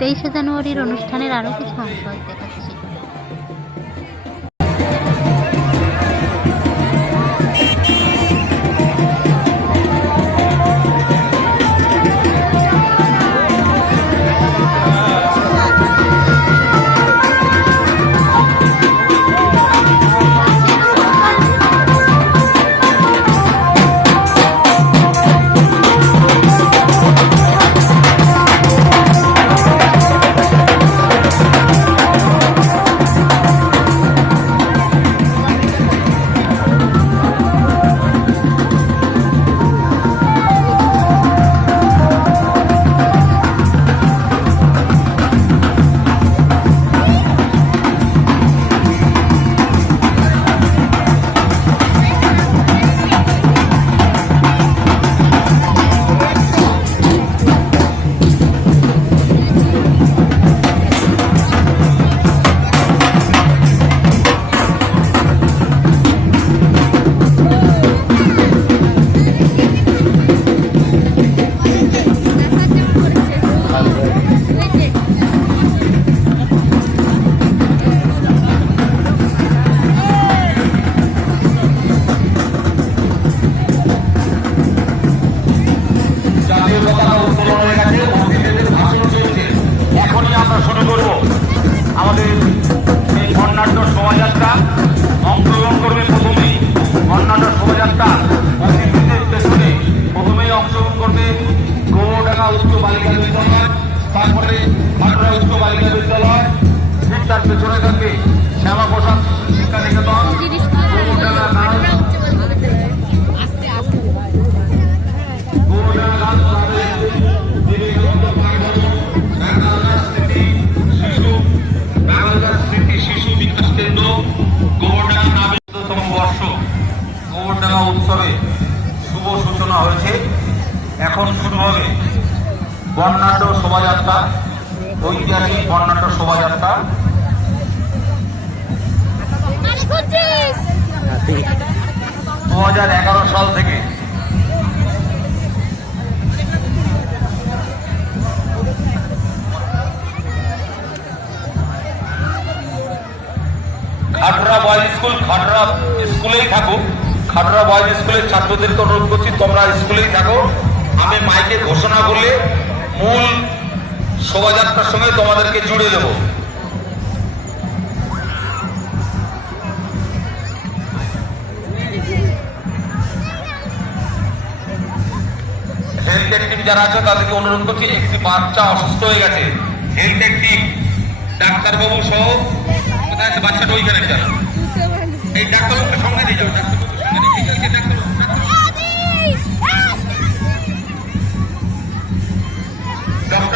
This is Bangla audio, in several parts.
তেইশে জানুয়ারির অনুষ্ঠানের আরও কিছু অংশ দেখাচ্ছি তারপরে ভাটরা উচ্চ বালিকা বিদ্যালয় ঠিক তার পেছনে থাকে শ্যামা প্রসাদ শিক্ষা নিকেতন ঐতিহাসিক বর্ণাঢ্য শোভাযাত্রা। দু হাজার এগারো সাল থেকে। খাটরা বয়েজ স্কুল, খাটরা স্কুলেই থাকো খাটরা বয়েজ স্কুলের ছাত্রদেরকে অনুরোধ করছি, তোমরা স্কুলেই থাকো। আমি মাইকে ঘোষণা করলে মূল শোভাযাত্রার সঙ্গে তোমাদেরকে জুড়ে দেব। হেলথ টিম যারা আছে তাদেরকে অনুরোধ করছি একটি বাচ্চা অসুস্থ হয়ে গেছে। হেলথ টিম ডাক্তারবাবু সহ কোথায় আছে? বাচ্চাটা ওইখানে এই ডাক্তারবাবুকে সঙ্গে নিয়ে যাও ডাক্তারবাবুকে সঙ্গে নিয়ে যাও,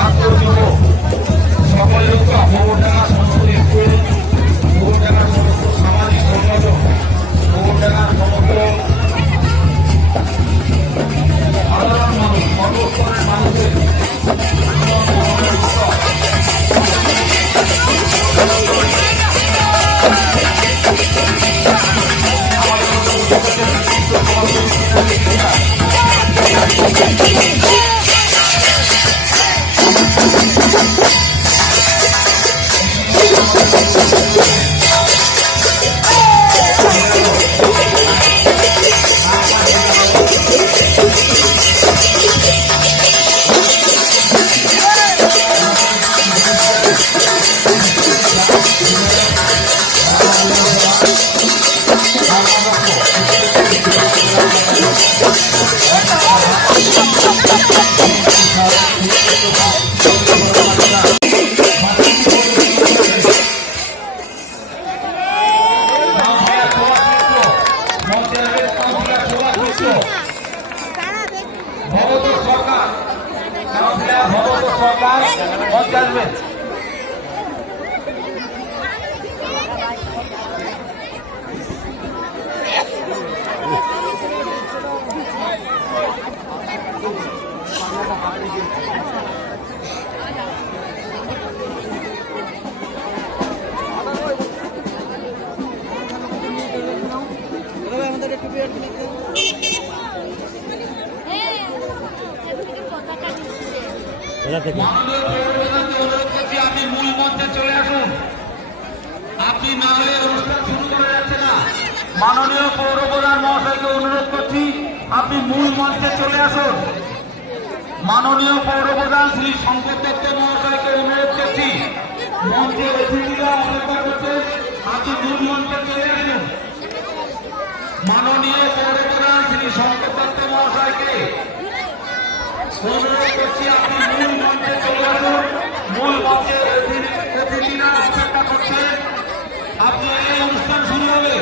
発表の方 করছি আপনি মূল মঞ্চে চলে আসুন আপনি না হলে অনুষ্ঠান শুরু করা না মাননীয় পৌরপ্রধান মহাশয়কে অনুরোধ করছি, আপনি মূল মঞ্চে চলে আসুন। মাননীয় পৌরপ্রধান শ্রী শঙ্কর দত্ত মহাশয়কে অনুরোধ করছি, মঞ্চে অতিথিরা অপেক্ষা করছে আপনি মূল মঞ্চে চলে আসুন। মাননীয় পৌরপ্রধান শ্রী শঙ্কর দত্ত মহাশয়কে অনুরোধ করছি, আপনি মূল মঞ্চে চলে আপনি এই অনুষ্ঠান শুরু হবে।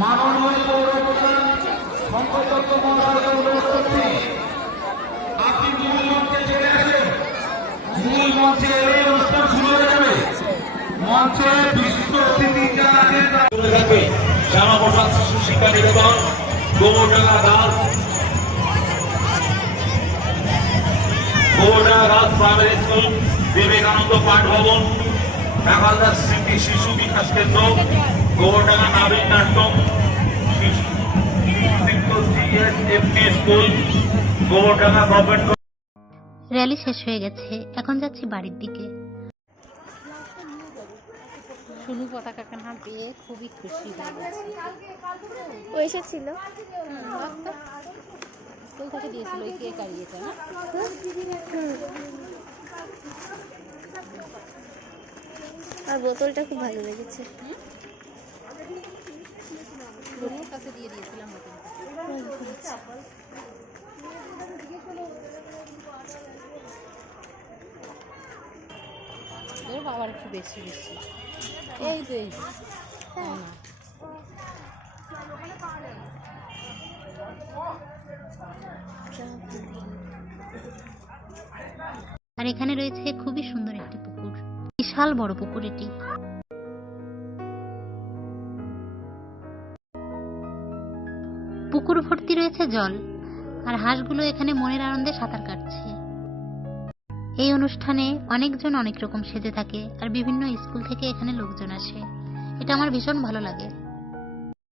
মাননীয় পৌরপ্রধান শঙ্কর দত্ত আসুন। মূল মঞ্চে এই অনুষ্ঠান শুরু হয়ে যাবে মঞ্চে বিশিষ্ট অতিথি থাকবে শিশু গার্লস প্রাইমারি স্কুল বিবেকানন্দ পাঠ ভবন স্মৃতি শিশু বিকাশ কেন্দ্র শিশু স্কুল গোবরডাঙ্গা গভর্নমেন্ট র্যালি শেষ হয়ে গেছে। এখন যাচ্ছি বাড়ির দিকে। শুনু পতাকা পতাকাখানা পেয়ে খুবই খুশি ও এসেছিল? স্কুল থেকে দিয়েছিল ওই কেক আর ইয়েটা না? আর বোতলটা খুব ভালো লেগেছে। শুনুর কাছে দিয়ে দিয়েছিলাম ওর বাবার একটু বেশি বেশি এই আর এখানে রয়েছে খুবই সুন্দর একটি পুকুর। বিশাল বড় পুকুর এটি। পুকুর ভর্তি রয়েছে জল। আর হাঁসগুলো এখানে মনের আনন্দে সাঁতার কাটছে। এই অনুষ্ঠানে অনেকজন অনেক রকম সেজে থাকে, আর বিভিন্ন স্কুল থেকে এখানে লোকজন আসে। এটা আমার ভীষণ ভালো লাগে।